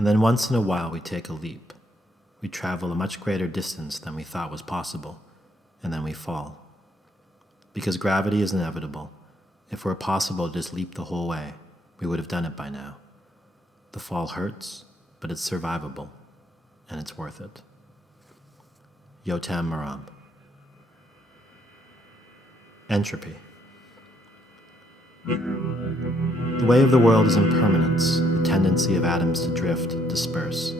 And then once in a while we take a leap. We travel a much greater distance than we thought was possible, and then we fall. Because gravity is inevitable, if it were possible to just leap the whole way, we would have done it by now. The fall hurts, but it's survivable, and it's worth it. Yotam Maram. Entropy. The way of the world is impermanence, the tendency of atoms to drift, disperse.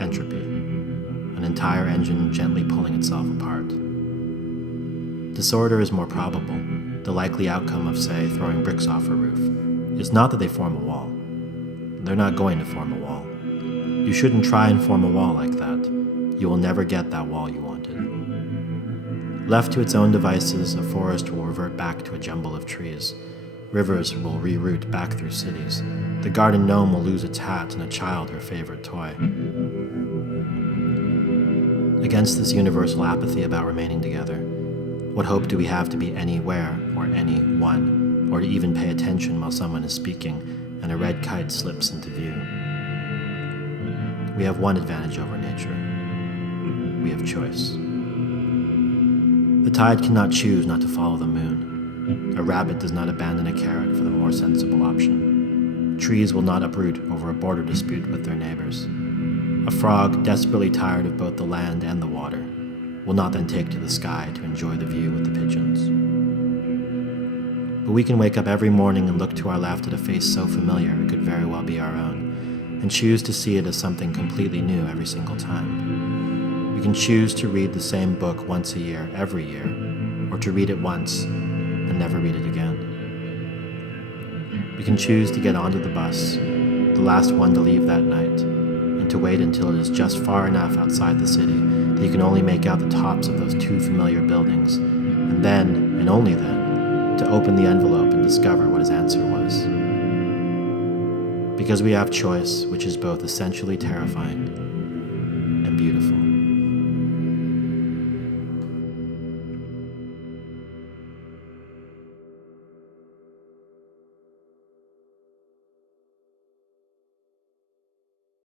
Entropy. An entire engine gently pulling itself apart. Disorder is more probable. The likely outcome of, say, throwing bricks off a roof is not that they form a wall. They're not going to form a wall. You shouldn't try and form a wall like that. You will never get that wall you wanted. Left to its own devices, a forest will revert back to a jumble of trees. Rivers will reroute back through cities. The garden gnome will lose its hat and a child her favorite toy. Against this universal apathy about remaining together, what hope do we have to be anywhere or anyone, or to even pay attention while someone is speaking and a red kite slips into view? We have one advantage over nature. We have choice. The tide cannot choose not to follow the moon. A rabbit does not abandon a carrot for the more sensible option. Trees will not uproot over a border dispute with their neighbors. A frog, desperately tired of both the land and the water, will not then take to the sky to enjoy the view with the pigeons. But we can wake up every morning and look to our left at a face so familiar it could very well be our own, and choose to see it as something completely new every single time. We can choose to read the same book once a year, every year, or to read it once and never read it again. We can choose to get onto the bus, the last one to leave that night, and to wait until it is just far enough outside the city that you can only make out the tops of those two familiar buildings, and then, and only then, to open the envelope and discover what his answer was. Because we have choice, which is both essentially terrifying and beautiful.